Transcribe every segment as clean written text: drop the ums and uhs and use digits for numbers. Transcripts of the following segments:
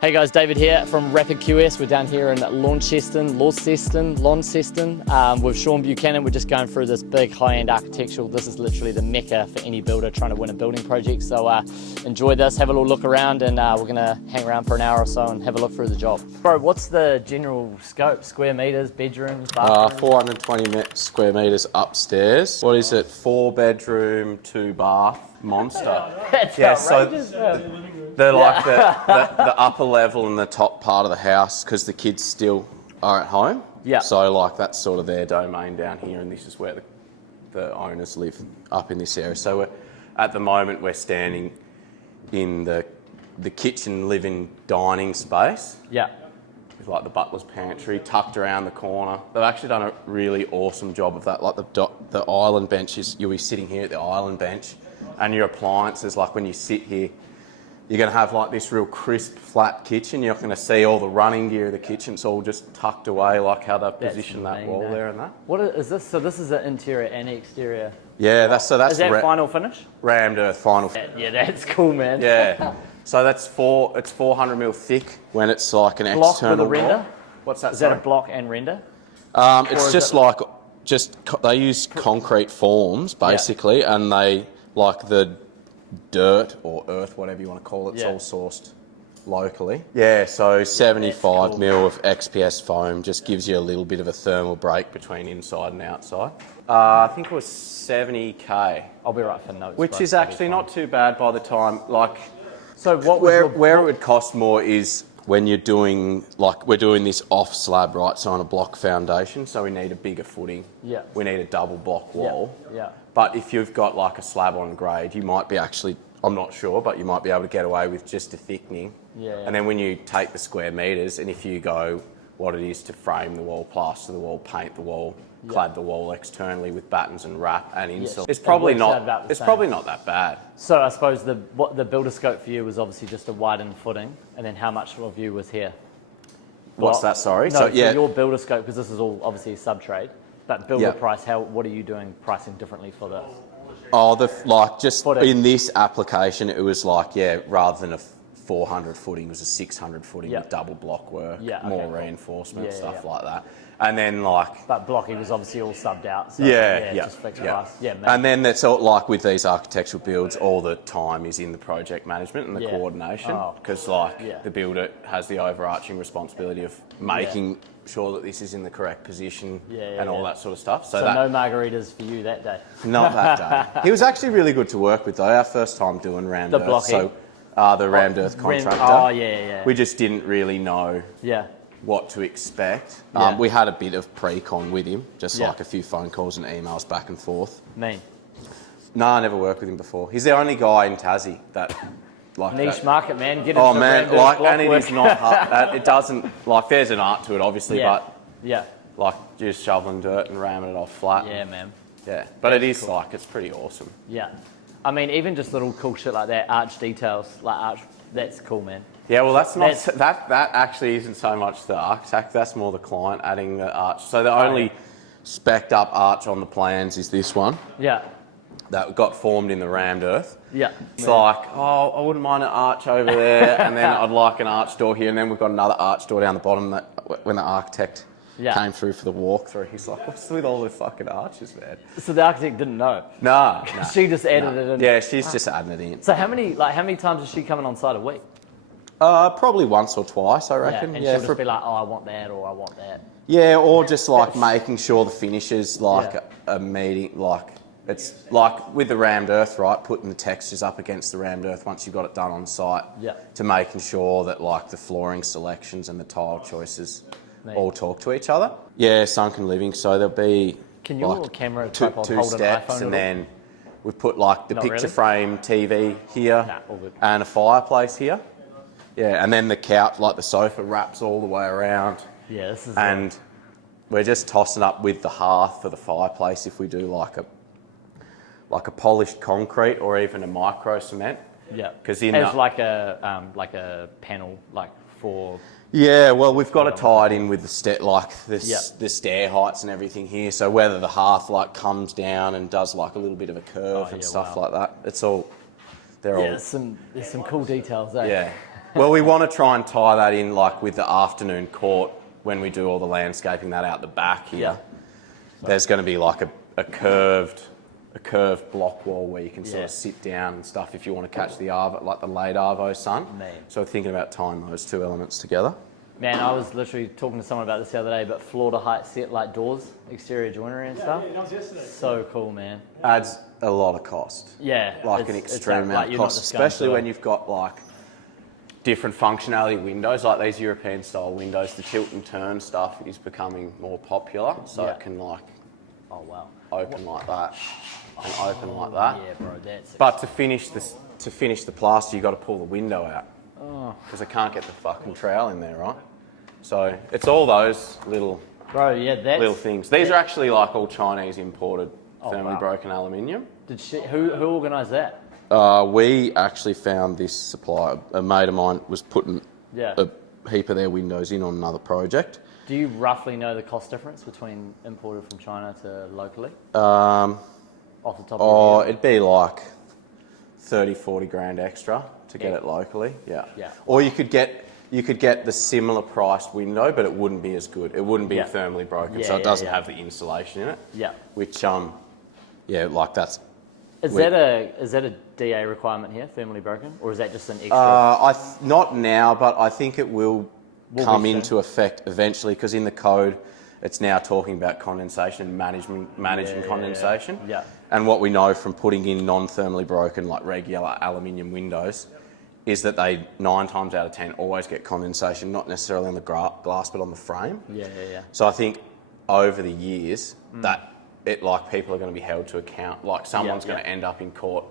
Hey guys, David here from RapidQS. We're down here in Launceston with Sean Buchanan. We're just going through this big high-end architectural. This is literally the mecca for any builder trying to win a building project. So enjoy this, have a little look around, and we're gonna hang around for an hour or so and have a look through the job. Bro, what's the general scope? Square meters, bedrooms, bathrooms? 420 square meters upstairs. What is it? 4-bedroom, 2-bath monster. That's outrageous. They're like the upper level and the top part of the house because the kids still are at home. Yeah. So like that's sort of their domain down here, and this is where the owners live up in this area. So at the moment we're standing in the kitchen, living, dining space. Yeah. With like the butler's pantry tucked around the corner. They've actually done a really awesome job of that. Like the island benches, you'll be sitting here at the island bench, and your appliances, like when you sit here, you're going to have like this real crisp, flat kitchen. You're not going to see all the running gear of the kitchen. It's all just tucked away, like how they've positioned that wall there and that. What is this? So this is the interior and exterior. Yeah, that's Is that final finish? Rammed earth final. Yeah, that's cool, man. Yeah. So it's 400 mil thick when it's like an Block external with a render? wall. What's that? Is that a block and render? It's just they use concrete forms basically, and they like the dirt or earth, whatever you want to call it, it's all sourced locally. Yeah, so 75 mil of XPS foam just gives you a little bit of a thermal break between inside and outside. I think it was 70K. I'll be right for notes. Which is actually not too bad by the time, like... So what where it would cost more is when you're doing, like we're doing this off slab, right, so on a block foundation, so we need a bigger footing. Yeah. We need a double block wall. Yeah. But if you've got like a slab on grade, you might be actually, I'm not sure, but you might be able to get away with just a thickening. Yeah. And then when you take the square meters, and if you go what it is to frame the wall, plaster the wall, paint the wall, clad the wall externally with battens and wrap and insul, it's probably not that bad. So I suppose the builder scope for you was obviously just a widened footing, and then how much of you was here? What's that? Sorry. No, so your builder scope, because this is all obviously sub-trade, but builder price, what are you doing pricing differently for this? Oh, in this application, it was like, rather than a 400 footing, it was a 600 footing with double block work, more reinforcement, stuff like that. And then But blocky was obviously all subbed out, so just fixed price. Yeah, and then that's all, like with these architectural builds, all the time is in the project management and the coordination, because the builder has the overarching responsibility of making sure that this is in the correct position and all that sort of stuff. So no margaritas for you that day? Not that day. He was actually really good to work with though, our first time doing rammed earth. Blocky? So, the rammed earth contractor. We just didn't really know what to expect. We had a bit of pre-con with him, just like a few phone calls and emails back and forth. Mean? No, I never worked with him before. He's the only guy in Tassie that... Niche market, man. Get into and it is not hard. It doesn't, there's an art to it, obviously, but just shoveling dirt and ramming it off flat. Yeah, man. Yeah, but it is cool. It's pretty awesome. Yeah. I mean, even just little cool shit like that, arch details, that's cool, man. Yeah, well, that actually isn't so much the architect, that's more the client adding the arch. So the only spec'd up arch on the plans is this one. Yeah. That got formed in the rammed earth. Yeah. It's I wouldn't mind an arch over there, and then I'd like an arch door here, and then we've got another arch door down the bottom that when the architect came through for the walkthrough, he's like, what's with all the fucking arches, man? So the architect didn't know? No. She just added it in? Yeah, she's just adding it in. So how many times is she coming on site a week? Probably once or twice, I reckon. And she'll just be like, I want that, or I want that. Yeah, or just making sure the finishes a meeting, it's like with the rammed earth, right? Putting the textures up against the rammed earth once you've got it done on site, to making sure that the flooring selections and the tile choices all talk to each other. Yeah, sunken living. So there'll be camera two steps, and then we've put the picture frame TV here and a fireplace here. Yeah, and then the couch, the sofa, wraps all the way around. Yeah, this is. And we're just tossing up with the hearth for the fireplace if we do a polished concrete or even a micro cement. Yeah. Because like a panel for. Yeah, well, we've got it tied in with the stair heights and everything here. So whether the hearth comes down and does a little bit of a curve and stuff like that, it's all. There's some cool details. Eh? Yeah. Well, we want to try and tie that in like with the afternoon court when we do all the landscaping that out the back here. Yeah. There's going to be like a curved block wall where you can sort of sit down and stuff if you want to catch the arvo, like the late arvo sun. Man. So we're thinking about tying those two elements together. Man, I was literally talking to someone about this the other day, but floor to height set like doors, exterior joinery and stuff. Yeah, that was yesterday. So cool, man. Adds a lot of cost. Yeah. Like an extreme amount of cost, especially when you've got like different functionality windows, like these European style windows. The tilt and turn stuff is becoming more popular, so it can like open like that and open like that. Yeah, bro, that's. But to finish the plaster, you got to pull the window out because I can't get the fucking trowel in there, right? So it's all those little things. These are actually like all Chinese imported thermally broken aluminium. Who organised that? We actually found this supplier. A mate of mine was putting a heap of their windows in on another project. Do you roughly know the cost difference between imported from China to locally? Off the top of your head? It'd be like 30, 40 grand extra to get it locally. Yeah. Or you could get the similar priced window, but it wouldn't be as good. It wouldn't be thermally broken, so it doesn't have the insulation in it. Yeah. Which like that's. Is that a DA requirement here, thermally broken, or is that just an extra? Not now, but I think it will come into effect eventually, because in the code, it's now talking about condensation and managing condensation. Yeah. And what we know from putting in non-thermally broken, like regular aluminium windows, is that they 9 times out of 10 always get condensation, not necessarily on the glass, but on the frame. Yeah. So I think over the years that people are going to be held to account. Like someone's going to end up in court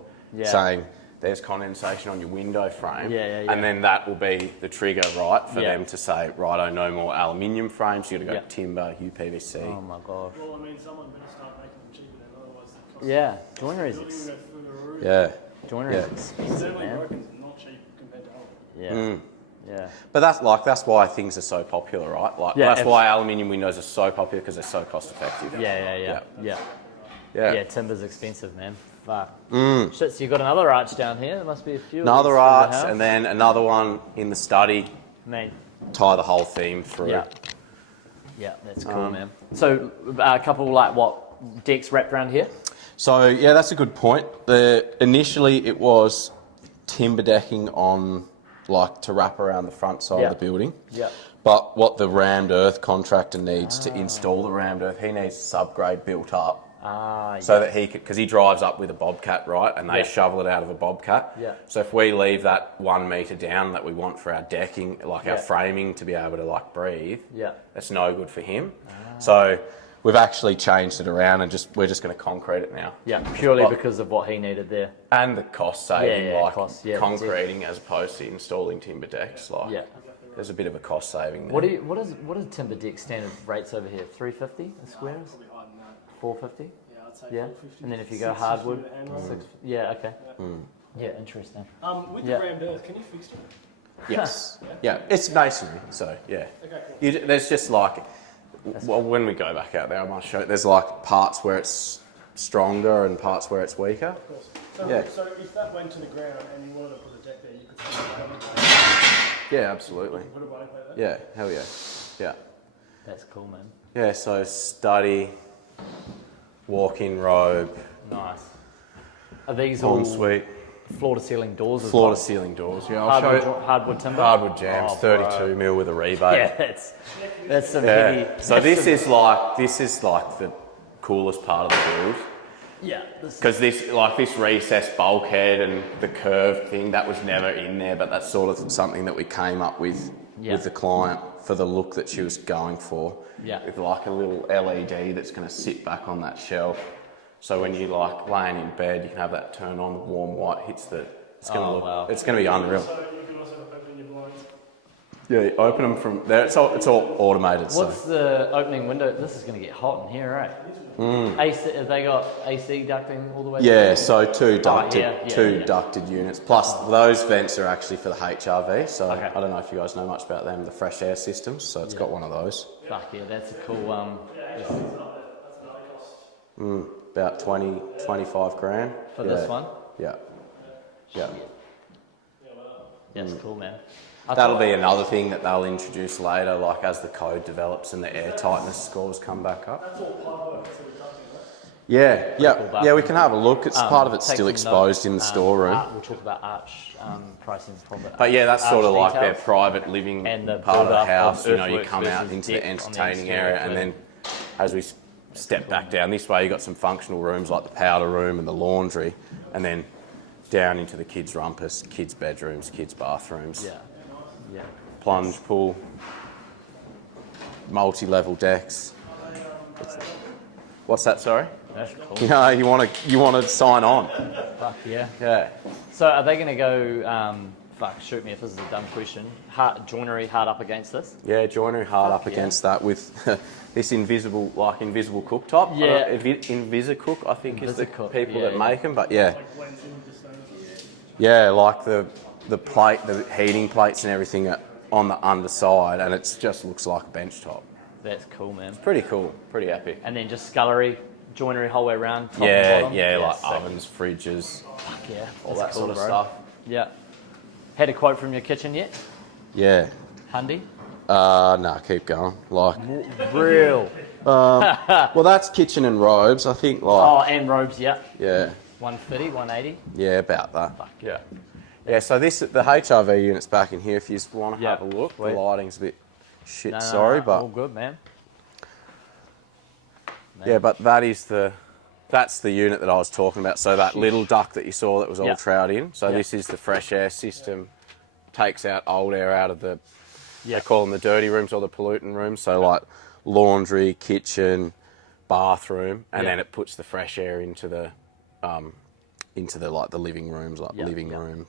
saying there's condensation on your window frame, and then that will be the trigger, right, for them to say, righto, no more aluminium frames. You got to go timber, UPVC. Oh my gosh. Well, I mean, someone better start making them cheaper then, otherwise the cost joinery of is building go through the roof. joinery is expensive, Thermally man. broken is not cheap compared to aluminium. Yeah. But that's why things are so popular, right? Like that's why aluminium windows are so popular, because they're so cost effective. Yeah, timber's expensive, man. Fuck. Shit, so you've got another arch down here. There must be a few. Another arch, and then another one in the study. Mate. Tie the whole theme through. Yeah, that's cool, man. So a couple decks wrapped around here? So that's a good point. Initially it was timber decking on, like, to wrap around the front side of the building. Yeah. But what the rammed earth contractor needs to install the rammed earth, he needs subgrade built up. So that because he drives up with a bobcat, right, and they shovel it out of a bobcat. Yeah. So if we leave that 1 metre down that we want for our decking, like our framing to be able to like breathe, that's no good for him. So we've actually changed it around and we're just going to concrete it now. Yeah, purely because of what he needed there. And the cost saving, concreting as opposed to installing timber decks. There's a bit of a cost saving there. What is timber deck standard rates over here? 350 a square? 450? Yeah, I'd say 450. And then if you go hardwood, okay. Yeah, interesting. With the rammed earth, can you fix it? Yes. It's masonry, so Okay, cool. There's just like, when we go back out there, I might show you, there's like parts where it's stronger and parts where it's weaker. Of course. So if that went to the ground and you wanted to put a deck there, you could put a railing plate. Yeah, absolutely. You could put a railing plate there? Yeah, hell yeah. Yeah. That's cool, man. Yeah, so study, walk-in robe. Nice. Are these all ensuite, floor-to-ceiling doors as floor to ceiling doors? Yeah, I'll hardwood, show you. hardwood timber? Hardwood jams, 32 mil with a rebate. Yeah, that's some heavy. So this is like the coolest part of the build. Yeah. Because this recessed bulkhead and the curved thing, that was never in there, but that's sort of something that we came up with the client for the look that she was going for. Yeah. With like a little LED that's going to sit back on that shelf. So when you like laying in bed, you can have that turn on, the warm white hits it's going to it's going to be unreal. So you can also open your blinds. Yeah, you open them from there. It's all automated. What's the opening window? This is going to get hot in here, right? AC, have they got AC ducting all the way through? Yeah, so two ducted units. Plus those vents are actually for the HRV. So I don't know if you guys know much about them, the fresh air systems. So it's got one of those. Fuck yeah, that's a cool. That's another cost. About 25 grand. For this one? Yeah. Yeah. Yes, cool, man. That'll be another thing that they'll introduce later, like as the code develops and the air tightness scores come back up. That's all part work, so we're talking about. Yeah, we can have a look. It's part of it's Take still some exposed notes. in the storeroom. We'll talk about arch pricing profit. But yeah, that's sort of arch like their details. private living And the part of the build-up house. of You know, you earthworks come out versus into the depth on the entertaining exterior, area, and then as we step back down this way, you got some functional rooms like the powder room and the laundry, and then down into the kids' rumpus, kids' bedrooms, kids' bathrooms. Yeah. Plunge pool, multi-level decks. What's that? Sorry. That's cool. Yeah, you want to sign on? Fuck yeah. Yeah. So are they going to go? Shoot me if this is a dumb question. Joinery hard up against this? Yeah, joinery hard up against that with this invisible cooktop. Yeah. Invisicook, I think, is the Invisicook, people yeah, that make them. But yeah, Like blends in with the stones. yeah, like the plate, the heating plates and everything are on the underside, and it just looks like a bench top. That's cool, man. Pretty cool, pretty epic. And then just scullery, joinery whole way around. Top Yeah, and bottom. yeah, like sick. ovens, fridges, Fuck yeah. all That's that cool, sort of bro. stuff. Yeah. Had a quote from your kitchen yet? Yeah. Handy? No, keep going. Like, Real. well, that's kitchen and robes. I think, Oh, like, and robes, yeah. yeah, 150, 180. yeah, about that. Fuck Yeah. Yeah, so the HRV unit's back in here if you just want to Yeah, have a look. sweet. The lighting's a bit shit, No, sorry, but all good, man. yeah, but that's the unit that I was talking about. So that little duct that you saw that was all Yeah. trowed in. So Yeah. this is the fresh air system, takes out old air out of the, Yeah. they call them the dirty rooms or the pollutant rooms. So like laundry, kitchen, bathroom, and Yeah. then it puts the fresh air into the like the living rooms, like Yeah, living yeah. room,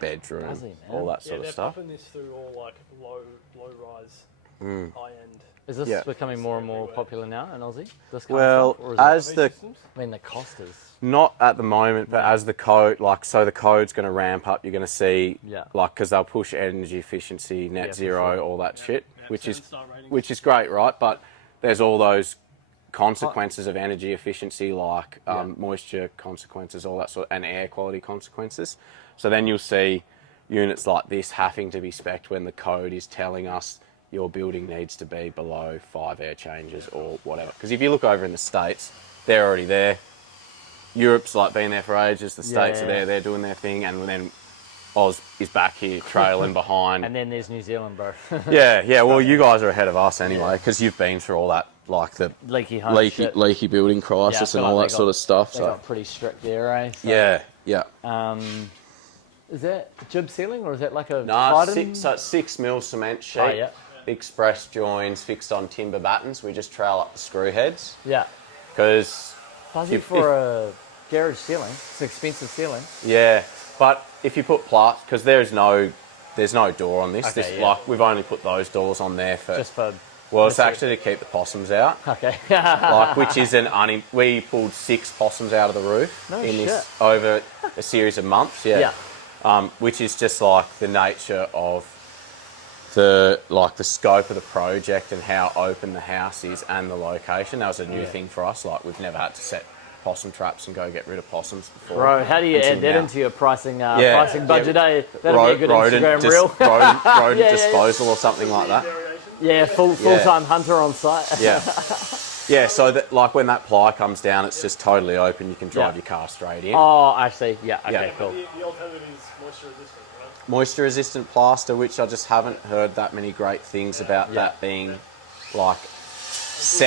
bedroom, Does he, man? all that Yeah, sort of they're stuff. pumping this through all like low rise, high end. Is this Yeah. becoming more and more popular now in Aussie? This kind Well, of stuff? Or is as it, the Systems? I mean, the cost is. not at the moment, but No. as the code, like, so the code's going to ramp up. You're going to see, Yeah. like, because they'll push energy efficiency, net for zero, sure. all that shit, which is 7-star ratings. which is great, right? But there's all those consequences of energy efficiency, like moisture consequences, all that sort, and air quality consequences. So then you'll see units like this having to be spec'd when the code is telling us your building needs to be below 5 air changes or whatever. Because if you look over in the States, they're already there. Europe's like been there for ages. The States are there, they're doing their thing, and then Oz is back here trailing behind. And then there's New Zealand, bro. Yeah. Well, you guys are ahead of us anyway, because you've been through all that, like the Leaky home shit. leaky building crisis Yeah, I and feel all like that they sort got- of stuff. They So got pretty strict there, eh? So, yeah. Is that jib ceiling or is that like a Nah, Titan? so it's 6 mil cement sheet. Oh, yeah. Express joins fixed on timber battens. We just trail up the screw heads Yeah. because Fuzzy If- for a garage ceiling. It's an expensive ceiling. yeah. But if you put plaster, because there's no door on this. Okay, this yeah. like we've only put those doors on there for. Just for. well, it's material. actually to keep the possums out. Okay. Like, which is we pulled 6 possums out of the roof No in this shit. over a series of months. Yeah. Which is just like the nature of the scope of the project and how open the house is and the location. That was a new thing for us. Like, we've never had to set possum traps and go get rid of possums before. Bro, how do you until add that now. into your pricing Yeah, pricing budget? yeah. Eh? That'll be a good Instagram reel. rodent Yeah. disposal or something like that. Yeah, full-time hunter on site. Yeah. Yeah, so that, like, when that ply comes down, it's just totally open. You can drive Yeah. your car straight in. Oh, I see. Yeah. Okay. Yeah. Cool. The alternative is moisture resistant, right? Moisture resistant plaster, which I just haven't heard that many great things about Yeah. that being like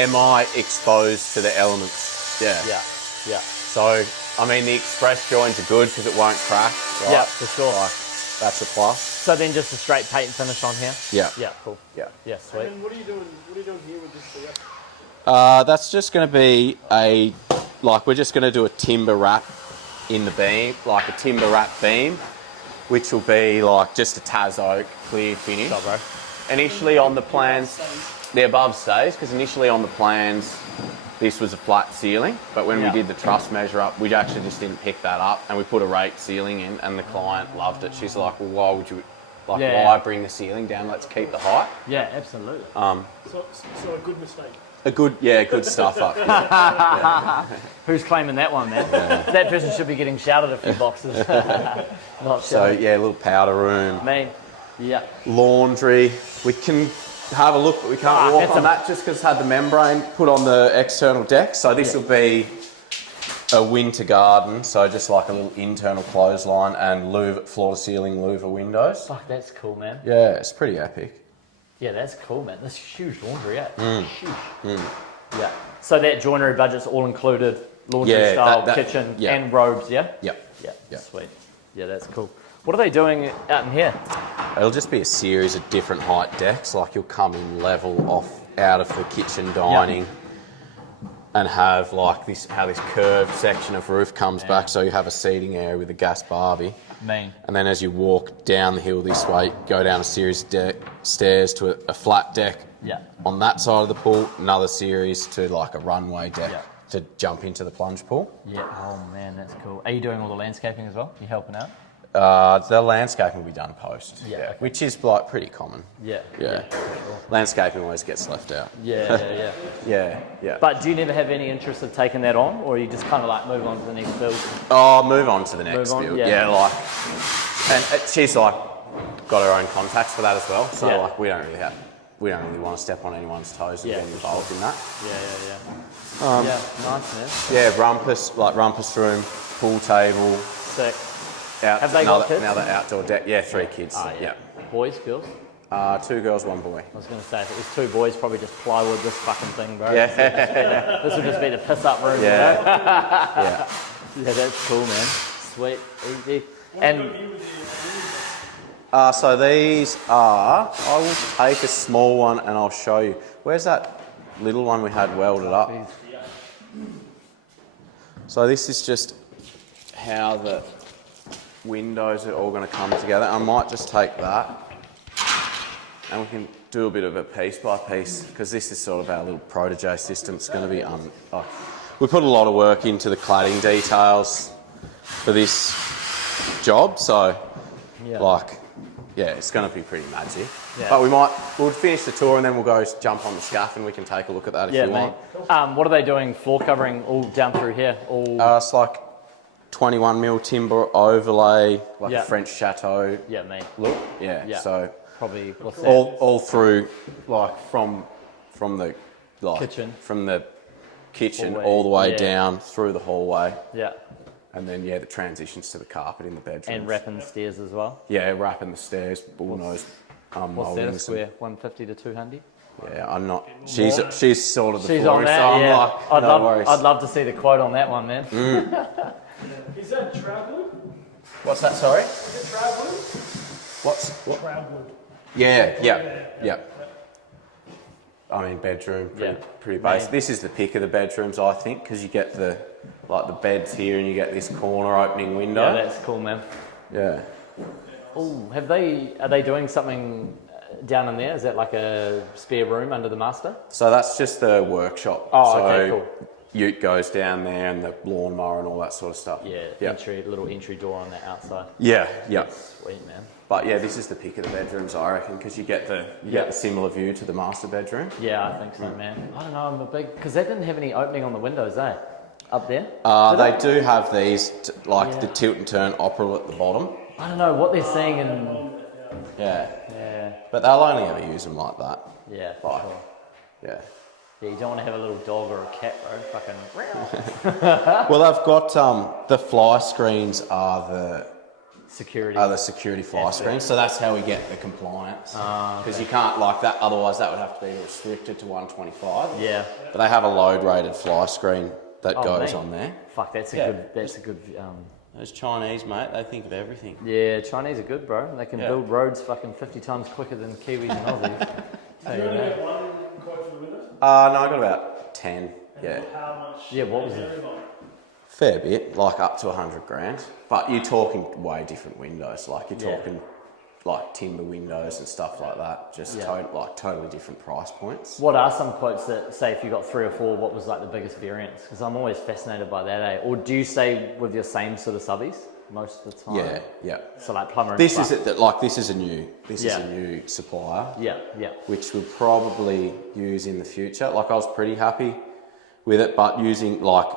semi-exposed to the elements. Yeah. Yeah. Yeah. So, I mean, the express joins are good because it won't crack. Right? Yeah, for sure. Like, that's a plus. So then just a straight paint finish on here. Yeah. Yeah. Cool. Yeah. Yeah. Sweet. And then what are you doing here with this CF? That's just going to be we're just going to do a timber wrap in the beam, like a timber wrap beam, which will be like just a Tas oak clear finish. Stop, bro. Initially on the plans, the above stays, because initially on the plans, this was a flat ceiling, but when Yeah. we did the truss measure up, we actually just didn't pick that up, and we put a rake ceiling in, and the client loved it. She's like, well, why would you Like, Yeah. why bring the ceiling down? Let's keep the height. Yeah, absolutely. So a good mistake. Good stuff up here. Who's claiming that one, man? That person should be getting shouted a few boxes. Not So, sure. yeah, a little powder room. Me. Yeah. Laundry. We can have a look, but we can't walk on that just because it's had the membrane put on the external deck. So this will be a winter garden, so just like a little internal clothesline and floor-to-ceiling louver windows. Fuck, that's cool, man. Yeah, it's pretty epic. Yeah, that's cool, man. That's huge laundry, yeah. Huge. Yeah. So that joinery budget's all included, laundry style, kitchen, and robes, yeah? Yep. Yeah, sweet. Yeah, that's cool. What are they doing out in here? It'll just be a series of different height decks, like you'll come in level off out of the kitchen dining and have like this, how this curved section of roof comes back, so you have a seating area with a gas barbie. Mean. And then as you walk down the hill this way, go down a series of stairs to a flat deck on that side of the pool, another series to like a runway deck to jump into the plunge pool. Yeah, oh man, that's cool. Are you doing all the landscaping as well? You helping out? The landscaping will be done post, which is like pretty common. Yeah. Sure. Landscaping always gets left out. Yeah. Yeah. But do you never have any interest of taking that on, or you just kind of like move on to the next build? Oh, move on to the next build. Yeah. Like, and she's like got her own contacts for that as well. So like we don't really want to step on anyone's toes and get involved in that. Yeah, nice, man. Yeah, rumpus room, pool table. Sick. Have they got kids? Another outdoor deck. Yeah, 3 kids. Boys, girls? 2 girls, 1 boy. I was going to say, if it was 2 boys, probably just plywood this fucking thing, bro. Yeah. This would just be the piss up room. Yeah. You know? Yeah. Yeah, that's cool, man. Sweet, easy. And so these are, I will take a small one and I'll show you. Where's that little one we had welded up? So this is just how the windows are all going to come together. I might just take that and we can do a bit of a piece by piece, because this is sort of our little protege system. It's going to be we put a lot of work into the cladding details for this job, so it's going to be pretty magic. But we'll finish the tour and then we'll go jump on the scaff and we can take a look at that if you want. What are they doing? Floor covering all down through here? It's like 21mm timber overlay, like a French chateau look. Yeah. So probably what's that? all through, like from the kitchen. From the kitchen all the way down through the hallway. Yeah. And then the transitions to the carpet in the bedroom. And wrapping the stairs as well. Yeah, wrapping the stairs, bullnose. What's that a square? 150 to 200. Yeah, I'm not. She's sort of the She's on that. so I'm yeah. like, I'd love to see the quote on that one, man. Is that trapwood? What's that? Sorry. Is it trapwood? What? Trapwood. Yeah. I mean, bedroom, pretty basic. This is the pick of the bedrooms, I think, because you get the beds here and you get this corner opening window. Yeah, that's cool, man. Yeah. Oh, are they doing something down in there? Is that like a spare room under the master? So that's just the workshop. Oh, okay, cool. Ute goes down there and the lawnmower and all that sort of stuff. Yeah. Little entry door on the outside. Yeah. Sweet, man. But yeah, this is the pick of the bedrooms, I reckon, because you get the similar view to the master bedroom. Yeah, I think so, man. I don't know, I'm a big, because they didn't have any opening on the windows, eh? Up there? They do have these, the tilt and turn opera at the bottom. I don't know what they're seeing in... Yeah. But they'll only ever use them like that. Yeah, for sure. Yeah. Yeah, you don't want to have a little dog or a cat, bro. Fucking... Well, they've got, the fly screens are the security fly screens, so that's how we get the compliance. Because you can't like that, otherwise that would have to be restricted to 125. Yeah. But they have a load-rated fly screen that goes on there. Fuck, that's a good. Those Chinese, mate, they think of everything. Yeah, Chinese are good, bro. They can build roads fucking 50 times quicker than Kiwis and Aussies. Did you only get one quote for the windows? No, I got about 10. Yeah. How much? Yeah, what was it? Fair bit, like up to 100 grand. But you're talking way different windows. Like you're talking like timber windows and stuff like that. Just totally different price points. What are some quotes that say if you got 3 or 4, what was like the biggest variance? Because I'm always fascinated by that, eh? Or do you stay with your same sort of subbies? most of the time. Yeah, yeah. So like plumber. This is a new supplier. Yeah, yeah. Which we'll probably use in the future. Like I was pretty happy with it, but using like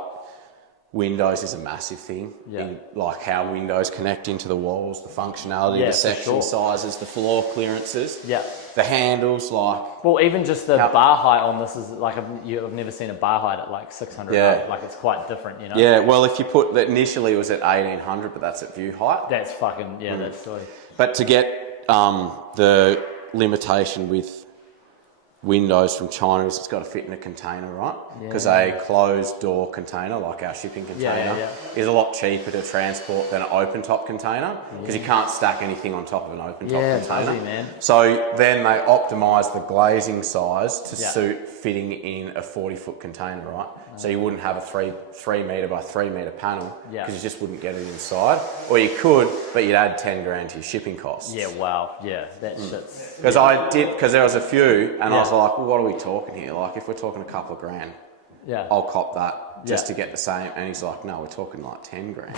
Windows is a massive thing. Yeah. In, like how windows connect into the walls, the functionality, the section sizes, the floor clearances. Yeah. The handles, like. Well, even just the bar height on this is like I've never seen a bar height at like 600. Yeah. Like it's quite different, you know. Yeah. Well, if you put that initially it was at 1800, but that's at view height. That's fucking that's silly. But to get the limitation with Windows from China is it's got to fit in a container, right? Because a closed door container, like our shipping container, is a lot cheaper to transport than an open top container because you can't stack anything on top of an open top container. Easy, man. So then they optimise the glazing size to suit fitting in a 40-foot container, right? So you wouldn't have a 3 metre by 3 metre panel because you just wouldn't get it inside. Or you could, but you'd add 10 grand to your shipping costs. Yeah, wow. Yeah, that shit's... Because there was a few and I was like, well, what are we talking here? Like if we're talking a couple of grand, I'll cop that just to get the same. And he's like, no, we're talking like 10 grand.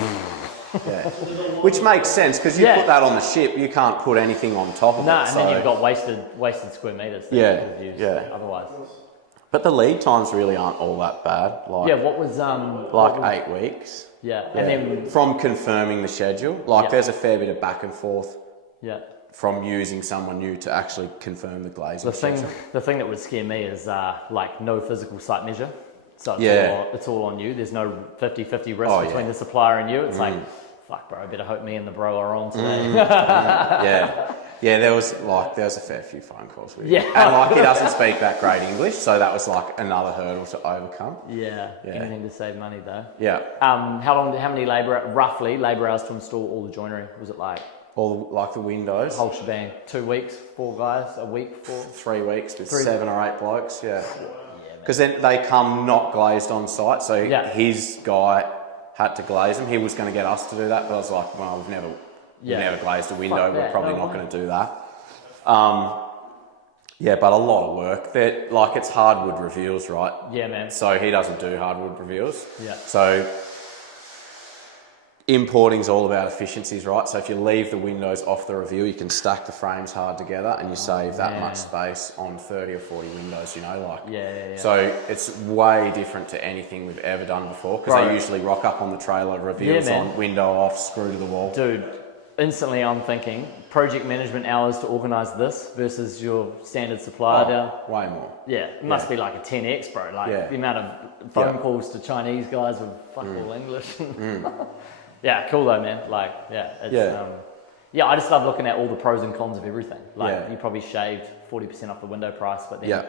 Which makes sense because you put that on the ship, you can't put anything on top of it. And then you've got wasted square metres. Otherwise. But the lead times really aren't all that bad. Like, what was... 8 weeks. Yeah, and then... From confirming the schedule. Like there's a fair bit of back and forth. Yeah. From using someone new to actually confirm the glazing. The thing that would scare me is like no physical site measure. So it's all on you. There's no 50-50 risk between the supplier and you. It's like, fuck bro, I better hope me and the bro are on today. Yeah, there was a fair few phone calls with him. And like he doesn't speak that great English, so that was like another hurdle to overcome. Anything to save money though. Yeah. How many labour hours to install all the joinery? Was it like all like the windows? Whole shebang. 2 weeks, 4 guys, a week, 4? 3 weeks with 7 or 8 blokes, Because then they come not glazed on site, so his guy had to glaze them. He was going to get us to do that, but I was like, well, we've never glazed a window. We're probably not going to do that. But a lot of work. Like it's hardwood reveals, right? Yeah, man. So he doesn't do hardwood reveals. Yeah. So importing's all about efficiencies, right? So if you leave the windows off the reveal, you can stack the frames hard together and you save that much space on 30 or 40 windows, you know, like. So it's way different to anything we've ever done before because they usually rock up on the trailer, reveals on, window off, screw to the wall. Dude, instantly I'm thinking project management hours to organise this versus your standard supplier down. Way more. Yeah, it must be like a 10x, bro. Like the amount of phone calls to Chinese guys with fuck all English. Yeah, cool though, man. Like, I just love looking at all the pros and cons of everything. Like, you probably shaved 40% off the window price, but then,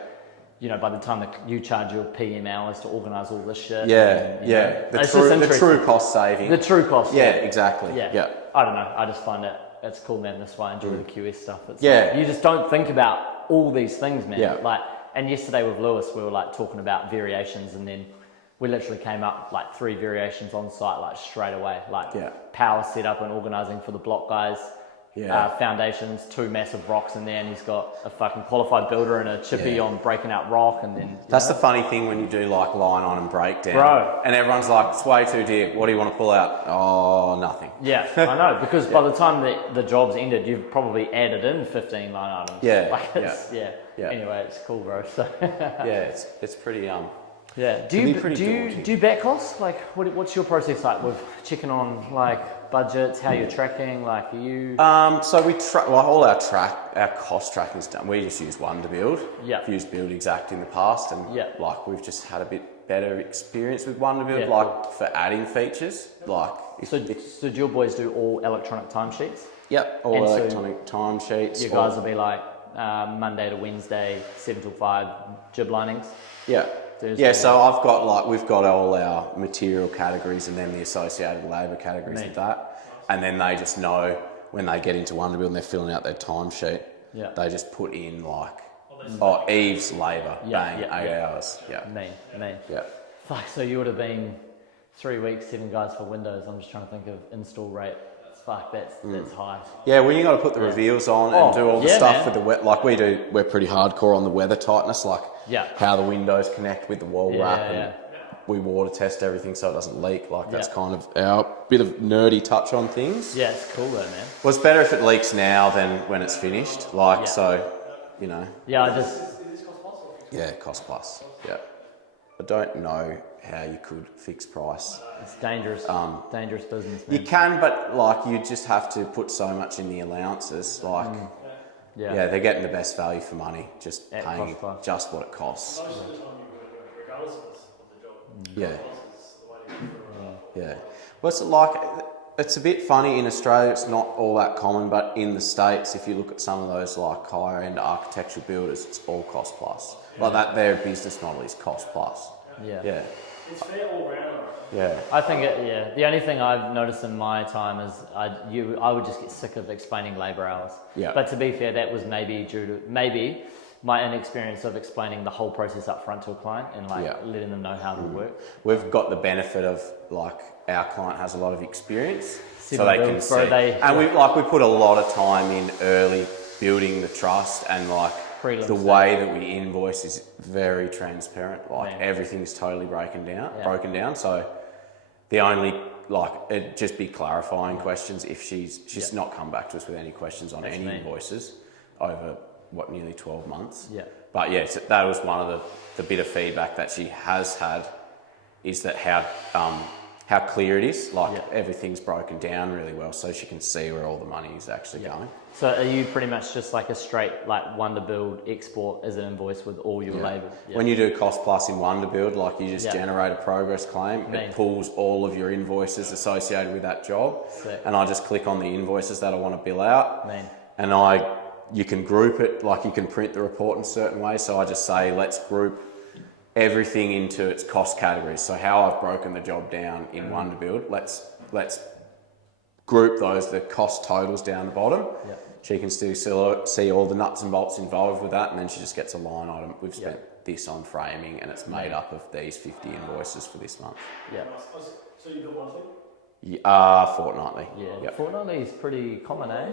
you know, by the time that you charge your PM hours to organise all this shit. The true cost saving. The true cost. Yeah, exactly. Yeah. I don't know. I just find it's cool, man. That's why I enjoy the QS stuff. It's like, you just don't think about all these things, man. Yeah. Like, and yesterday with Lewis, we were like talking about variations, and then we literally came up like 3 variations on site, like straight away, like power setup and organising for the block guys, foundations, 2 massive rocks in there, and he's got a fucking qualified builder and a chippy on breaking out rock, and then that's the funny thing when you do like line on and breakdown, bro. And everyone's like, it's way too deep. What do you want to pull out? Oh, nothing. Yeah, I know, because by the time the job's ended, you've probably added in 15 line items. Anyway, it's cool, bro. So it's pretty Yeah. Do you back costs? Like, what's your process like with checking on like budgets? How you're tracking? Like, are you? So we track all our cost tracking is done. We just use Wonderbuild. Yeah. We've used Build Exact in the past, and like we've just had a bit better experience with Wonderbuild, like for adding features. Like, so do your boys do all electronic timesheets? Yep. All electronic timesheets. You guys will be like Monday to Wednesday, 7 till 5 jib linings. Yeah. Thursday. So we've got all our material categories and then the associated labour categories with that. And then they just know when they get into Wonderbuild and they're filling out their timesheet, they just put in like, Eve's labour, 8 hours. Yeah. Me. Yeah. Fuck, so you would have been 3 weeks, 7 guys for Windows. I'm just trying to think of install rate. Fuck, that's high. Yeah, when you got to put the reveals on and do all the stuff with the wet, like we're pretty hardcore on the weather tightness, like how the windows connect with the wall wrap and we water test everything so it doesn't leak. Like that's kind of our bit of nerdy touch on things. Yeah, it's cool though, man. Well, it's better if it leaks now than when it's finished. Like, so, you know. Yeah, I just... Yeah, cost plus. Yeah. I don't know how you could fix price. It's dangerous. Dangerous business, man. You can, but like you just have to put so much in the allowances. Like, yeah, they're getting the best value for money, just At paying cost plus. just what it costs. Most of the time you would, regardless of the job. Yeah. It's the way you do it. Yeah. Well, it's like, it's a bit funny in Australia, it's not all that common, but in the States, if you look at some of those like higher end architectural builders, it's all cost plus. Like that, their business model is cost plus. Yeah. Yeah. It's fair all round. Yeah. I think the only thing I've noticed in my time is I would just get sick of explaining labour hours. Yeah. But to be fair, that was maybe due to my inexperience of explaining the whole process up front to a client and letting them know how it will work. We've got the benefit of like our client has a lot of experience, so Seven they builds, can bro, see. And we put a lot of time in early building the trust, and like Prelims the way that we invoice is very transparent. Like Man. everything's totally broken down. So the only it'd just be clarifying questions if she's not come back to us with any questions on any invoices over nearly 12 months. Yeah. But yeah, so that was one of the bit of feedback that she has had, is that how clear it is. Like everything's broken down really well, so she can see where all the money is actually going. So are you pretty much just like a straight Wonder Build export as an invoice with all your labour? Yeah. When you do cost plus in Wonder Build, like you just generate a progress claim, it pulls all of your invoices associated with that job. Sick. And I just click on the invoices that I want to bill out. Man. And you can group it, like you can print the report in certain ways. So I just say, let's group everything into its cost categories. So how I've broken the job down in Wonder Build, let's group the cost totals down the bottom. Yep. She can still see all the nuts and bolts involved with that, and then she just gets a line item. We've spent this on framing, and it's made up of these 50 invoices for this month. Yeah. So you got monthly? Fortnightly. Yeah. Yep. Fortnightly is pretty common, eh?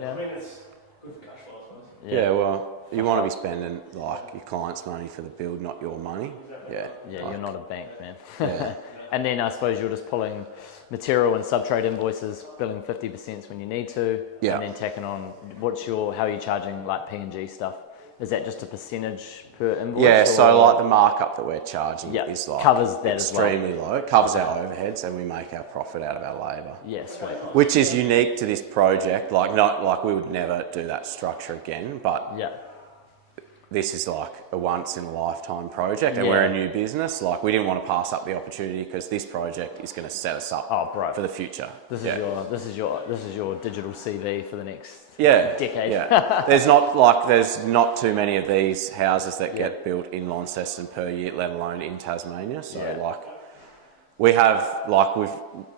Yeah. I mean, it's good for cash flow, I suppose. Yeah, well, you want to be spending like your client's money for the build, not your money. Yeah. Yeah, you're not a bank, man. Yeah. And then I suppose you're just pulling material and subtrade invoices, billing 50% when you need to, Yeah. and then tacking on. How are you charging like P&G stuff? Is that just a percentage per invoice? Yeah, or? so like the markup that we're charging is like covers that as well. extremely low. It covers our overheads, and we make our profit out of our labour. Yeah, sweet. Which is unique to this project. Like we would never do that structure again, but this is like a once in a lifetime project, and we're a new business. Like we didn't want to pass up the opportunity, because this project is going to set us up for the future. This is your digital CV for the next decade. Yeah. There's not too many of these houses that get built in Launceston per year, let alone in Tasmania. So we have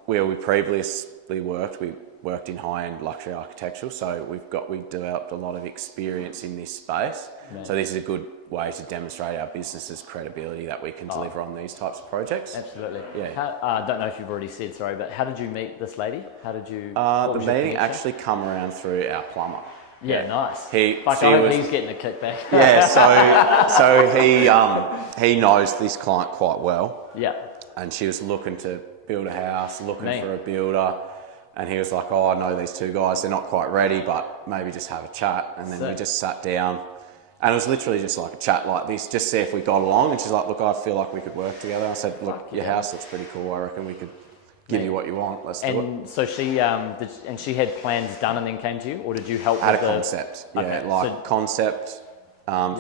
where we previously worked, we worked in high-end luxury architectural, so we developed a lot of experience in this space. So this is a good way to demonstrate our business's credibility that we can deliver on these types of projects. Absolutely. Yeah. I don't know if you've already said, sorry, but how did you meet this lady? How did you? The meeting actually come around through our plumber. Yeah, nice. I hope he's getting a kickback. Yeah, so he knows this client quite well. Yeah. And she was looking to build a house, looking for a builder. And he was like, oh, I know these two guys, they're not quite ready, but maybe just have a chat. And then we just sat down. And it was literally just like a chat like this, just see if we got along. And she's like, look, I feel like we could work together. I said, look, your house looks pretty cool. I reckon we could give you what you want. Let's do it. And so she she had plans done and then came to you, or did you help Had with a concept, concept.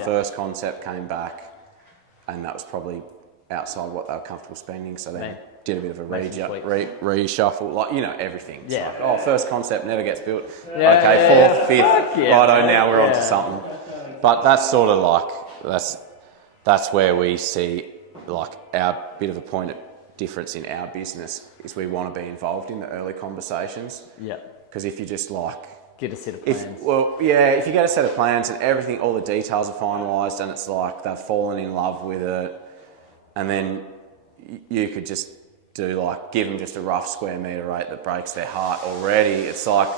First concept came back, and that was probably outside what they were comfortable spending. So then did a bit of a reshuffle, everything. It's like, first concept never gets built. Fourth, fifth, righto, now we're on to something. But that's sort of like, that's where we see like our bit of a point of difference in our business is we want to be involved in the early conversations. Yeah. Because if you just get a set of plans. If you get a set of plans and everything, all the details are finalised, and it's like they've fallen in love with it, and then you could just give them just a rough square metre rate that breaks their heart already. It's like,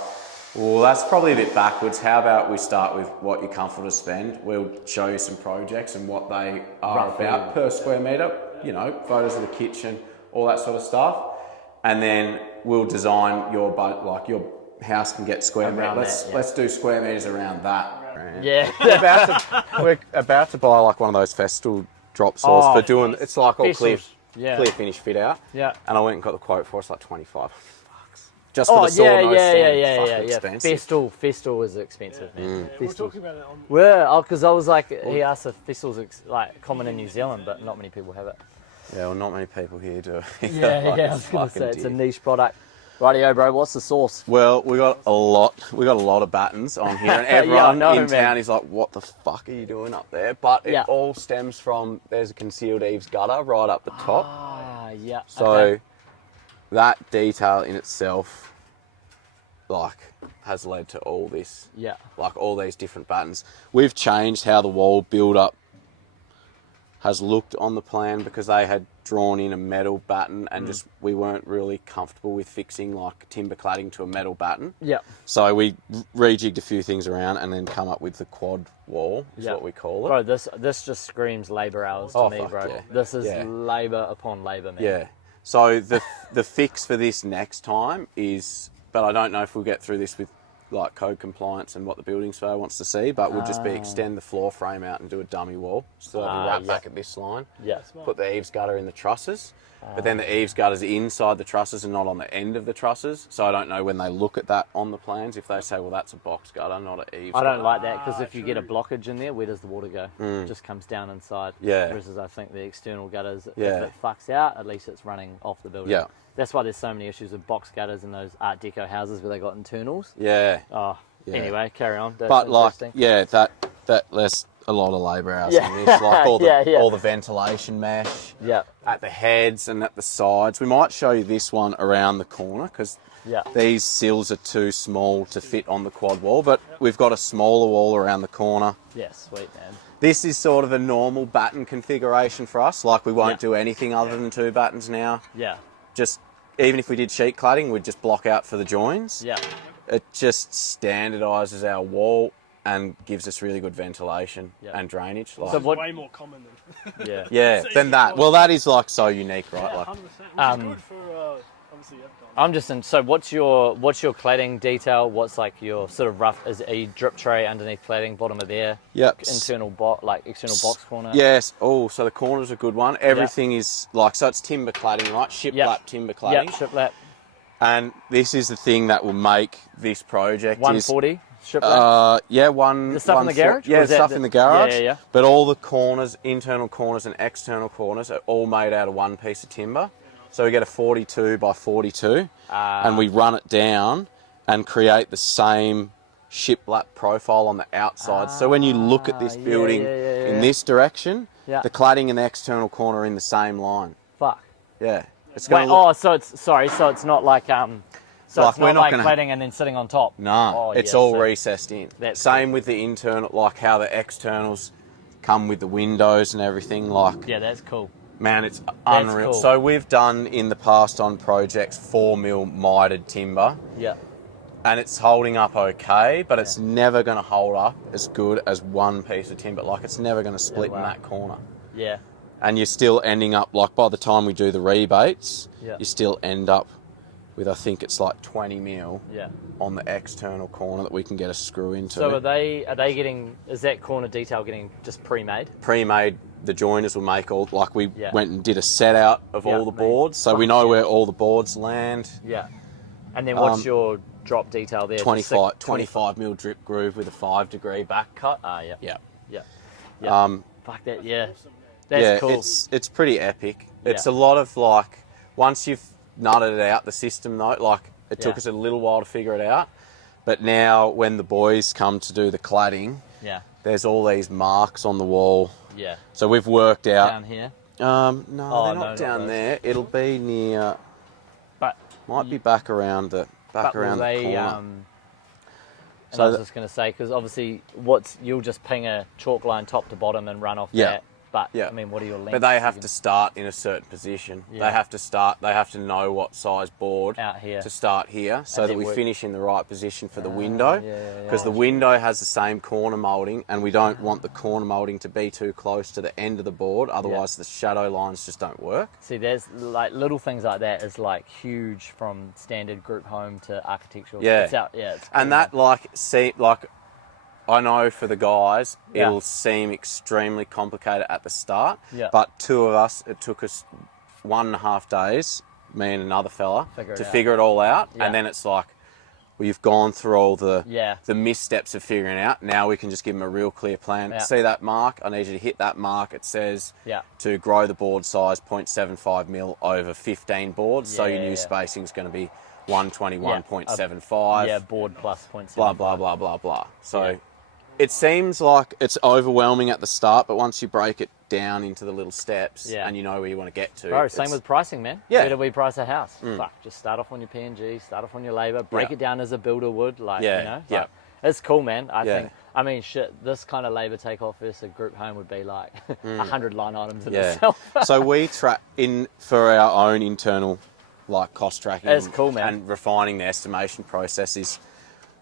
well, that's probably a bit backwards. How about we start with what you're comfortable to spend? We'll show you some projects and what they are about per square metre. you know, photos of the kitchen, all that sort of stuff. And then we'll design your house can get square meters. Let's do square meters around that. Yeah. We're about to buy like one of those Festool drop saws for doing. It's like all clear finish fit out. Yeah. And I went and got the quote for us like $25. Just for the saw, Festool is expensive, man. We're talking about it on. Because I was like, he asked if Festool's like common in New Zealand, but not many people have it. Yeah, well, not many people here do. Yeah, I was gonna say it's a niche product. Rightio, bro. What's the sauce? Well, we got a lot of battens on here, and everyone in town is like, "What the fuck are you doing up there?" But it all stems from there's a concealed eaves gutter right up the top. Ah, yeah. So that detail in itself, like, has led to all this. Yeah. Like all these different battens. We've changed how the wall build up has looked on the plan because they had drawn in a metal batten and just we weren't really comfortable with fixing like timber cladding to a metal batten. Yeah. So we rejigged a few things around and then come up with the quad wall is what we call it. Bro, this just screams labour hours to me, bro. Yeah. This is labour upon labour, man. Yeah. So the fix for this next time is, but I don't know if we'll get through this with like code compliance and what the building surveyor wants to see, but would just be extend the floor frame out and do a dummy wall. So they'll be right back at this line. Yeah. Put the eaves gutter in the trusses, but then the eaves gutter's inside the trusses and not on the end of the trusses. So I don't know when they look at that on the plans if they say, well, that's a box gutter, not an eaves. I don't like that because if you get a blockage in there, where does the water go? It just comes down inside. Yeah. Versus I think the external gutters, if Yeah. it fucks out, at least it's running off the building. Yeah. That's why there's so many issues with box gutters in those Art Deco houses where they got internals. Yeah. Oh, Yeah. anyway, carry on. That's But like, interesting. that there's a lot of labour hours in this, like all the ventilation mesh at the heads and at the sides. We might show you this one around the corner because these sills are too small to fit on the quad wall, but we've got a smaller wall around the corner. Yeah, sweet, man. This is sort of a normal batten configuration for us. Like we won't do anything other than 2 battens now. Yeah. Just even if we did sheet cladding, we'd just block out for the joins. Yeah. It just standardises our wall and gives us really good ventilation and drainage. Like, So way more common than. than that. Well, that is like so unique, right? Yeah, Like, 100%. Which is good for obviously. I'm just in. So what's your cladding detail? What's like your sort of rough? Is a drip tray underneath cladding, bottom of there? Yep. Internal external box corner. Yes. Oh, so the corner's a good one. Everything is like, so it's timber cladding, right? Shiplap timber cladding. Yep. Shiplap. And this is the thing that will make this project 140 shiplap. The stuff in the garage? Yeah, stuff in the garage. Yeah. But all the corners, internal corners and external corners are all made out of one piece of timber. So we get a 42 by 42 and we run it down and create the same shiplap profile on the outside. So when you look at this building in this direction, the cladding and the external corner are in the same line. Fuck. Yeah. It's Wait, so it's not like so Like, it's we're not not like gonna- cladding and then sitting on top. No, it's all recessed in. Same with the internal, like how the externals come with the windows and everything. Like, Yeah, that's cool. man, it's unreal. cool. So we've done in the past on projects 4mm mitered timber, Yeah. and it's holding up okay, but it's never going to hold up as good as one piece of timber. Like, it's never going to split in that corner. Yeah. And you're still ending up, like, by the time we do the rebates, you still end up with, I think it's like 20mm on the external corner that we can get a screw into. So are they getting? Is that corner detail getting just pre-made? Pre-made, the joiners will make all, like we went and did a set out of all the boards, so we know where all the boards land. Yeah. And then what's your drop detail there? 25mm drip groove with a 5-degree back cut. Yeah. Fuck that, yeah. That's cool. It's pretty epic. It's a lot of, like, once you've nutted it out, the system though, like, it took us a little while to figure it out, but now when the boys come to do the cladding, there's all these marks on the wall. Yeah. So we've worked out. Down here? No, they're not down there. It'll be near. But might be back around the corner. So I was just going to say, because obviously, you'll just ping a chalk line top to bottom and run off that. But Yeah. I mean, what are your lengths? But they have to start in a certain position. Yeah. They have to know what size board Out here. to start here so And that then we work- finish in the right position for the window. yeah. Because the window has the same corner moulding, and we don't want the corner moulding to be too close to the end of the board, otherwise the shadow lines just don't work. See, there's like little things like that is like huge from standard group home to architectural. Yeah. It's out, yeah. It's cool, And that I know for the guys, Yeah. it'll seem extremely complicated at the start. Yeah. But two of us, it took us 1.5 days, me and another fella, Figure it to out. figure it all out. Yeah. And then it's like, we've gone through all the Yeah. missteps of figuring it out. Now we can just give them a real clear plan. Yeah. See that mark? I need you to hit that mark. It says Yeah. to grow the board size 0.75 mil over 15 boards. So your Yeah. new spacing is going to be 121.75. Yeah, board plus 0.7. Blah, blah, blah, blah, blah. So Yeah. it seems like it's overwhelming at the start, but once you break it down into the little steps Yeah. and you know where you want to get to. Bro, same with pricing, man. Yeah. Where do we price a house? Fuck, just start off on your P&G, start off on your labour, break Yeah. it down as a builder would, like, Yeah, you know. yeah. Like, it's cool, man. I Yeah. think, I mean, shit, this kind of labour takeoff versus a group home would be like 100 line items in Yeah. itself. So we track in for our own internal like cost tracking That's cool, man. and refining the estimation processes.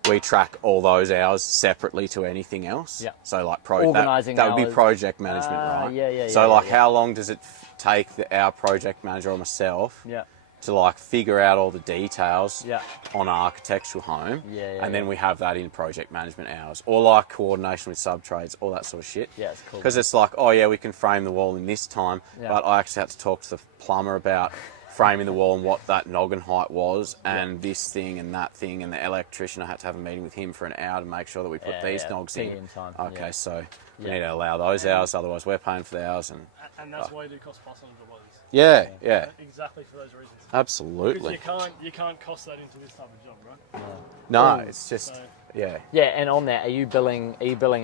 We track all those hours separately to anything else. Yeah. So like Organising that would be hours. project management, right? Yeah, So yeah, like yeah. how long does it take our project manager or myself Yeah. to like figure out all the details Yeah. on an architectural home, Yeah, and then we have that in project management hours, or like coordination with sub trades, all that sort of shit. Yeah, it's cool. Because it's like, oh yeah, we can frame the wall in this time, Yeah. but I actually had to talk to the plumber about framing the wall and what that noggin height was, and this thing and that thing, and the electrician, I had to have a meeting with him for an hour to make sure that we put these nogs in. PM time, Okay, yeah. so we Yeah. need to allow those hours, otherwise we're paying for the hours. And that's why you do cost plus on the bodies. Yeah. Exactly for those reasons. Because Absolutely. you can't cost that into this type of job, right? No, it's just, So- yeah. Yeah, and on that, are you billing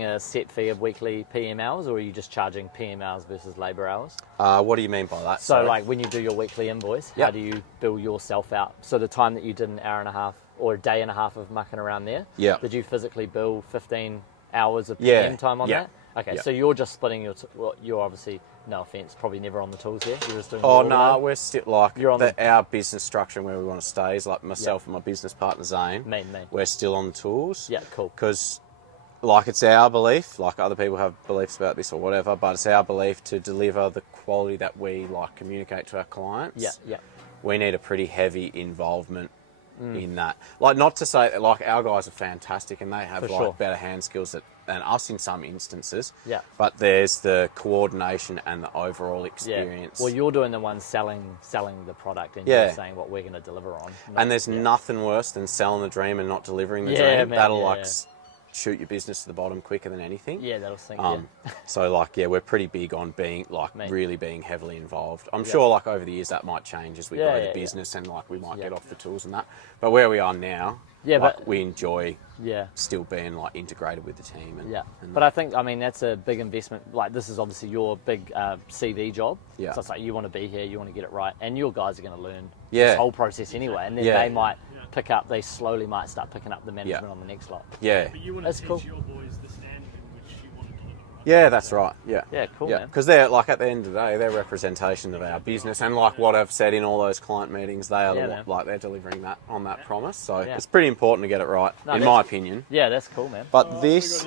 a set fee of weekly PM hours, or are you just charging PM hours versus labour hours? What do you mean by that? So, Sorry. like, when you do your weekly invoice, how Yep. do you bill yourself out? So, the time that you did an hour and a half or a day and a half of mucking around there, Yep. did you physically bill 15 hours of Yeah, PM time on yeah, that? Okay, yeah. so you're just splitting your. Well, you're obviously, no offence, probably never on the tools there. You're just doing. Oh the no, order. we're still like You're on our business structure and where we want to stay is like myself and my business partner Zane. Me. We're still on the tools. Yeah, cool. Because like it's our belief, like other people have beliefs about this or whatever, but it's our belief to deliver the quality that we like communicate to our clients. Yeah. We need a pretty heavy involvement in that. Like, not to say that like our guys are fantastic and they have For like sure. better hand skills than us in some instances. Yeah. But there's the coordination and the overall Yeah. experience. Well, you're doing the one selling the product, and Yeah. you're saying what we're going to deliver on. And there's nothing worse than selling the dream and not delivering the Yeah, dream. man, That'll yeah, like yeah. shoot your business to the bottom quicker than anything. Yeah, that'll sink. So like, yeah, we're pretty big on being like Mate. really being heavily involved. I'm sure like over the years that might change as we Yeah, grow yeah, the yeah. business and like we might Yeah. get off the tools and that. But where we are now, Yeah, like, but- we enjoy Yeah. still being like integrated with the team. And, Yeah, and but I think, I mean, that's a big investment. Like, this is obviously your big CV job. Yeah. So it's like you want to be here, you want to get it right, and your guys are going to learn Yeah. this whole process anyway, and then Yeah. they might they slowly might start picking up the management Yeah. on the next lot. yeah, But you want That's to teach cool. your boys the standard in which you want to deliver, right? yeah, that's right. Yeah, Yeah, cool, Yeah, man. because they're like at the end of the day, they're representation of our business, and like what I've said in all those client meetings, they are Yeah, the man. like they're delivering that on that promise. So Yeah. it's pretty important to get it right, No, in that's- my opinion. Yeah, that's cool, man. But this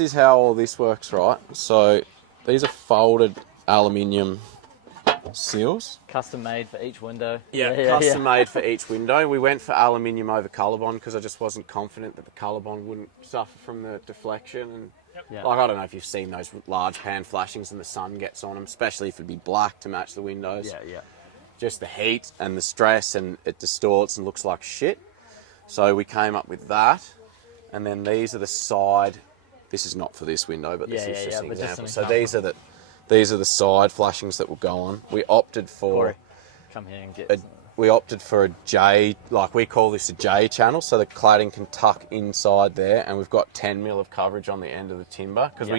is how all this works, right? So these are folded aluminium seals. Custom made for each window. Custom made for each window. We went for aluminium over colour bond because I just wasn't confident that the colour bond wouldn't suffer from the deflection. And Yeah. like, I don't know if you've seen those large pan flashings and the sun gets on them, especially if it'd be black to match the windows. Yeah. Just the heat and the stress, and it distorts and looks like shit. So we came up with that, and then these are the side. This is not for this window, but this Yeah, is yeah, just yeah, an but just example. an So example. these are the side flashings that will go on. We opted for Corey, come here and get. we opted for a J, like we call this a J channel, so the cladding can tuck inside there, and we've got 10 mil of coverage on the end of the timber because Yeah.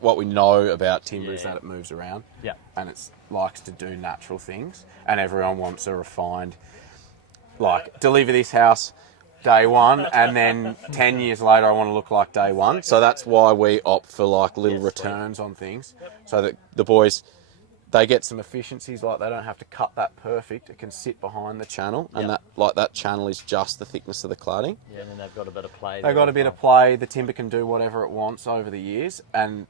what we know about timber is Yeah. that it moves around. Yeah. And it likes to do natural things, and everyone wants a refined, like, deliver this house, day one, and then 10 years later I want to look like day one. So that's why we opt for like little returns on things, so that the boys, they get some efficiencies, like they don't have to cut that perfect. It can sit behind the channel, and that channel is just the thickness of the cladding. Yeah, and then they've got a bit of play. They've got a bit of play. The timber can do whatever it wants over the years, and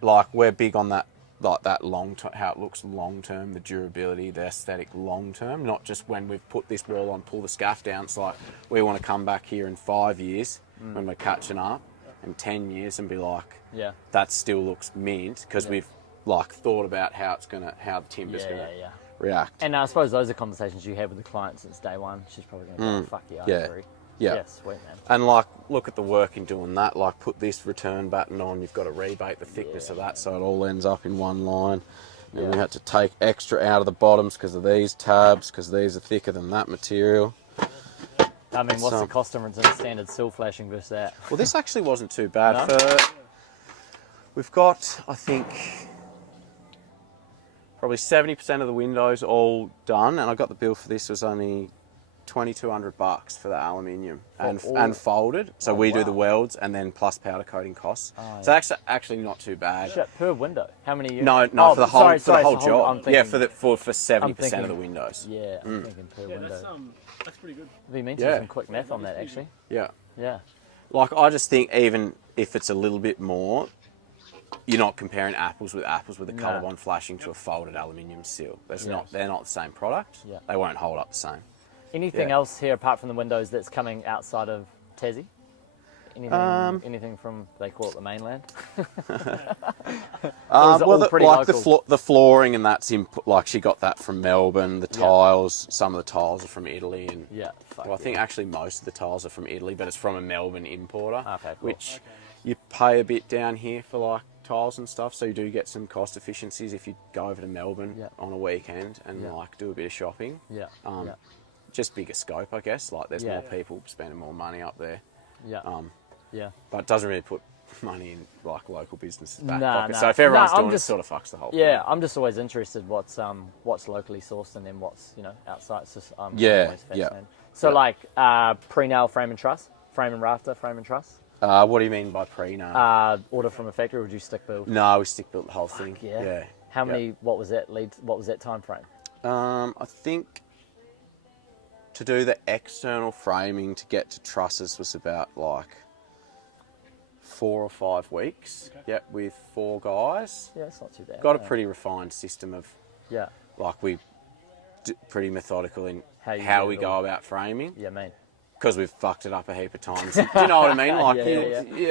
like we're big on that, like that long term, how it looks long term, the durability, the aesthetic long term, not just when we've put this wall on, pull the scaff down. It's like we want to come back here in 5 years when we're catching up, and 10 years and be like, that still looks mint, because we've like thought about how the timber's gonna react. And I suppose those are conversations you have with the client since day one. She's probably gonna go, fuck yeah, I agree. Yeah. Yeah, sweet, man. And like, look at the work in doing that. Like, put this return batten on. You've got to rebate the thickness of that, so it all ends up in one line. And we had to take extra out of the bottoms because of these tabs, because these are thicker than that material. I mean, what's the cost difference in standard sill flashing versus that? Well, this actually wasn't too bad. We've got, I think, probably 70% of the windows all done, and I got the bill for this was only $2,200 for the aluminium and folded. So we do the welds and then plus powder coating costs. So that's actually not too bad. Shit, per window. How many units? No, for the whole job. Thinking, for 70% of the windows. Yeah, I'm thinking per window. That's pretty good. We mentioned some quick math on that actually. Yeah. Yeah. Like, I just think even if it's a little bit more, you're not comparing apples with a colour-bond flashing to a folded aluminium sill. They're not the same product. Yeah. They won't hold up the same. Anything else here apart from the windows that's coming outside of Tassie? Anything from, they call it the mainland? The flooring and that's like she got that from Melbourne. The tiles, some of the tiles are from Italy, and I think actually most of the tiles are from Italy, but it's from a Melbourne importer, which you pay a bit down here for like tiles and stuff, so you do get some cost efficiencies if you go over to Melbourne on a weekend and like do a bit of shopping. Just bigger scope, I guess. Like there's more people spending more money up there. But it doesn't really put money in like local businesses back pocket. So if everyone's doing it, it sort of fucks the whole thing. Yeah, I'm just always interested what's locally sourced and then what's outside. It's just, So like pre-nail frame and truss, frame and rafter, frame and truss. What do you mean by pre-nail? Order from a factory, or would you stick build? No, we stick built the whole thing. Yeah. How many? What was that lead? What was that time frame? I think to do the external framing to get to trusses was about like 4 or 5 weeks. Yep, with 4 guys. Yeah, it's not too bad. Got a pretty refined system of like we pretty methodical in how we go about framing. Yeah, man. Because we've fucked it up a heap of times. Do you know what I mean? Like,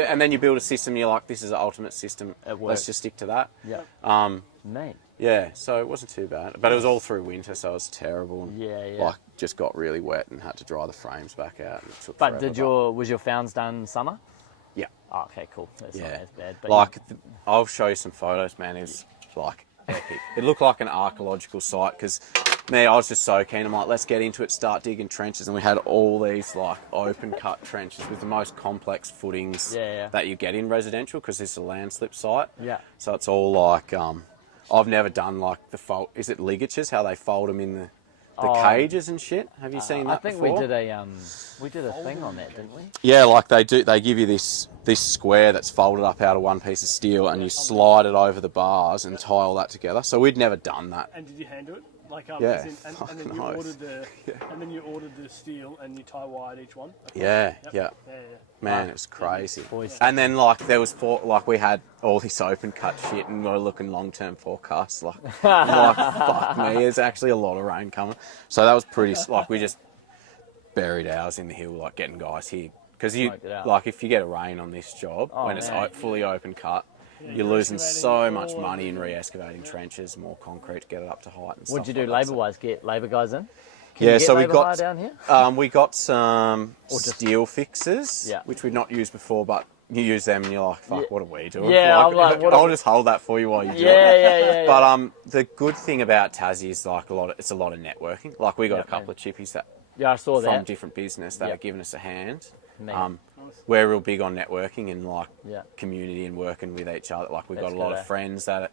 and then you build a system. You're like, this is an ultimate system. Let's just stick to that. Yeah. Mate. Yeah. So it wasn't too bad, but it was all through winter, so it was terrible. And like, just got really wet and had to dry the frames back out. And it took forever, was your founds done summer? Yeah. Oh, okay, cool. That's not as bad. But like, I'll show you some photos, man. It's like epic. It looked like an archaeological site because. I was just so keen. I'm like, let's get into it, start digging trenches. And we had all these like open cut trenches with the most complex footings that you get in residential because this is a landslip site. Yeah. So it's all like, I've never done like the fold. Is it ligatures? How they fold them in the cages and shit? Have you seen that before? We did a thing on that, didn't we? Yeah, like they do. They give you this square that's folded up out of one piece of steel, and you slide it over the bars and tie all that together. So we'd never done that. And did you hand do it? Like, and then you ordered the steel and you tie wired each one. Yeah. Man, it was crazy. And then like there was we had all this open cut shit, and we were looking long-term forecasts. Like, fuck me, there's actually a lot of rain coming. So that was pretty. Like we just buried ours in the hill, like getting guys here because if you get a rain on this job when it's fully open cut. You're losing so much money in re-excavating trenches, more concrete to get it up to height and stuff. What'd you do labour-wise? Get labour guys in? So we got down here. We got some steel fixers, which we'd not used before, but you use them and you're like, fuck, what are we doing? Yeah, I'll just hold that for you while you do it. Yeah. But the good thing about Tassie is like it's a lot of networking. Like we got a couple of chippies I saw from different business that are giving us a hand. We're real big on networking and like community and working with each other. Like we've got a lot of friends that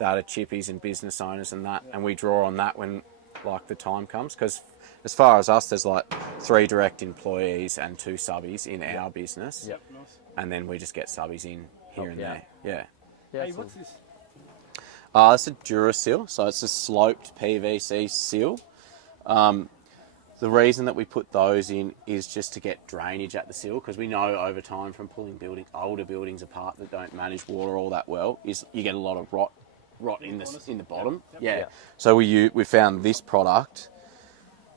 are chippies and business owners and that, and we draw on that when like the time comes. Because as far as us, there's like 3 direct employees and 2 subbies in our business. Yep. Nice. And then we just get subbies in here and yeah. there. Hey, so- what's this? It's a Durasil, so it's a sloped PVC seal. The reason that we put those in is just to get drainage at the seal, because we know over time from pulling older buildings apart that don't manage water all that well, is you get a lot of rot in the bottom. Yeah. So we found this product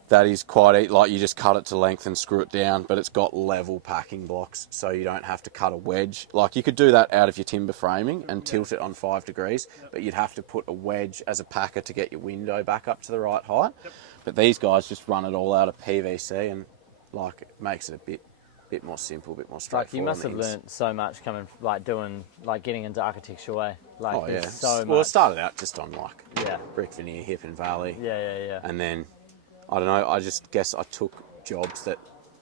that is quite like you just cut it to length and screw it down, but it's got level packing blocks, so you don't have to cut a wedge. Like you could do that out of your timber framing and tilt it on 5 degrees, but you'd have to put a wedge as a packer to get your window back up to the right height. But these guys just run it all out of PVC, and like it makes it a bit more simple, a bit more straightforward. Like you must have learnt so much coming, like getting into architecture way. Like Oh yeah. there's so much. Well, it started out just on like Yeah. brick veneer, hip and valley. Yeah. And then I don't know. I just guess I took jobs that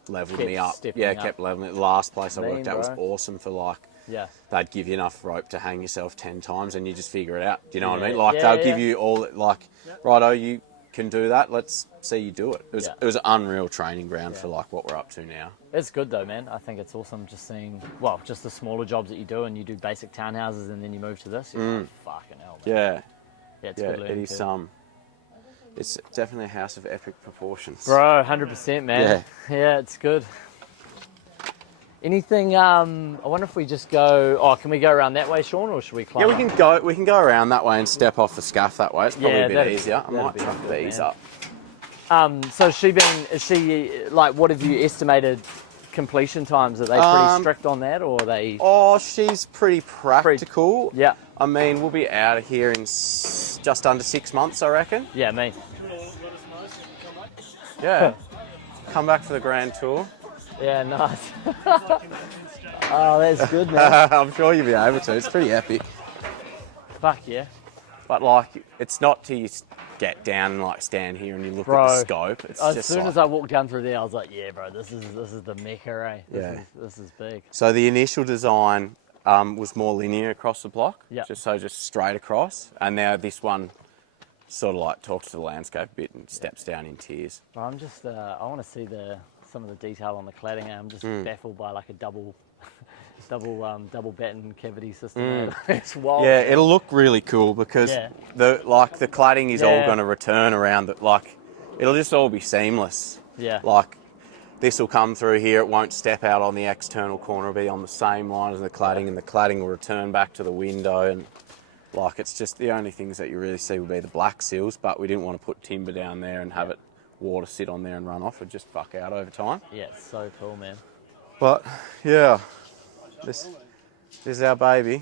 leveled Kept me up. stepping Yeah, up. kept leveling. The last place I Mean, worked at was bro. awesome for like. Yeah. They'd give you enough rope to hang yourself 10 times, and you just figure it out. Do you know what I Yeah. mean? Like Yeah, they'll give yeah. you all like, righto, you can do that. Let's see you do it. Yeah. It was an unreal training ground for like what we're up to now. It's good though, man. I think it's awesome just seeing, just the smaller jobs that you do, and you do basic townhouses, and then you move to this. You're like, fucking hell, man. Yeah, Yeah, it's yeah. good It learning is curve. It's definitely a house of epic proportions. Bro, 100%, man. Yeah, it's good. Anything? I wonder if we just go. Oh, can we go around that way, Sean, or should we climb? Yeah, we can go around that way and step off the scaff that way. It's probably Yeah, a bit that'd- easier. I that'd might be chuck good, these man. up. So is she like? What have you estimated completion times? Are they pretty strict on that, or are they? Oh, she's pretty practical. Yeah. I mean, we'll be out of here in just under 6 months, I reckon. Yeah, me. Do you want to let us know so we can come back? Yeah. Come back for the grand tour. Yeah, nice. Oh, that's good, man. I'm sure you'll be able to. It's pretty epic. Fuck yeah. But like, it's not till you get down and like stand here and you look Bro, at the scope. It's As just soon like, as I walked down through there, I was like, yeah, bro, this is the mecca, eh? This is big. So the initial design was more linear across the block, Yeah. just straight across, and now this one sort of like talks to the landscape a bit and steps down in tiers. Bro, I'm just, I want to see some of the detail on the cladding. I'm just baffled by like a double batten cavity system. It's wild. Yeah, it'll look really cool because Yeah. the cladding is all Yeah. going to return around. It'll just all be seamless. Yeah. Like this will come through here. It won't step out on the external corner. It'll be on the same line as the cladding, and the cladding will return back to the window. And like it's just the only things that you really see will be the black seals. But we didn't want to put timber down there and have it water sit on there and run off. It'd just fuck out over time. Yeah, it's so cool, man. But yeah, this is our baby.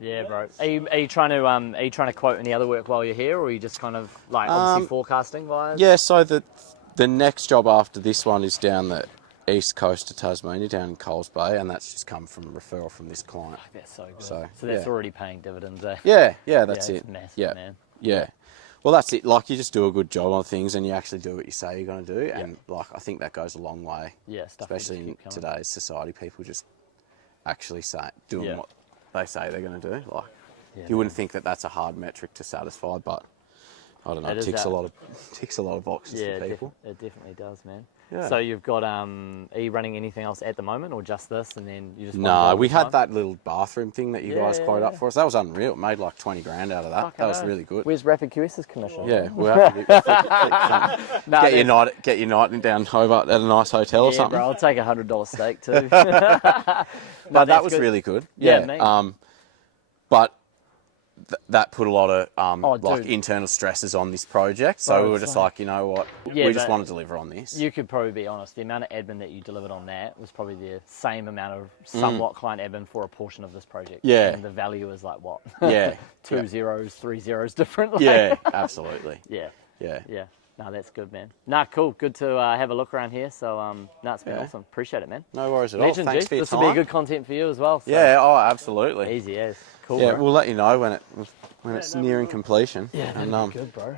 Yeah, bro. Are you trying to quote any other work while you're here, or are you just kind of like obviously forecasting wise? Yeah, so the next job after this one is down the east coast of Tasmania, down in Coles Bay, and that's just come from a referral from this client. That's so good. So, that's yeah. already paying dividends, eh? Yeah, that's Yeah, it. it's massive, yeah, man. yeah. Well, that's it. Like you just do a good job on things, and you actually do what you say you're going to do, and like I think that goes a long way. Yeah, stuff will especially just in keep coming. today's society, people just actually doing Yeah. what they say they're going to do. Like Yeah, you wouldn't think that that's a hard metric to satisfy, but I don't know. It It is ticks that. a lot of boxes Yeah, for people. it definitely does, man. Yeah. So you've got, are you running anything else at the moment, or just this, and then you just? No, we had that little bathroom thing that you guys quoted Yeah. up for us. That was unreal. It made like 20 grand out of that. Fucking That was hell. really good. Where's RapidQS's commission? Yeah, we'll have to Nah, get your night down Hobart at a nice hotel or yeah, something. bro, I'll take $100 steak too. But that was really good. Yeah, Yeah. mate. But that put a lot of like dude. internal stresses on this project. So Bro, we were it's just like- like, you know what, Yeah, we just but want to deliver on this. You could probably be honest, the amount of admin that you delivered on that was probably the same amount of somewhat client admin for a portion of this project. Yeah. And the value is like what? Yeah. 2 yeah. zeros, 3 zeros different. Like, Yeah, absolutely. Yeah. Yeah. Yeah. No, that's good, man. Nah, cool. Good to have a look around here. So, no, it's been Yeah. awesome. Appreciate it, man. No worries at all. Legend, Thanks G. for your This time. will be good content for you as well. So. Yeah, oh, absolutely. Easy as. Cool, Yeah, bro. we'll let you know when it's nearing completion. Yeah, that'd and be good, bro.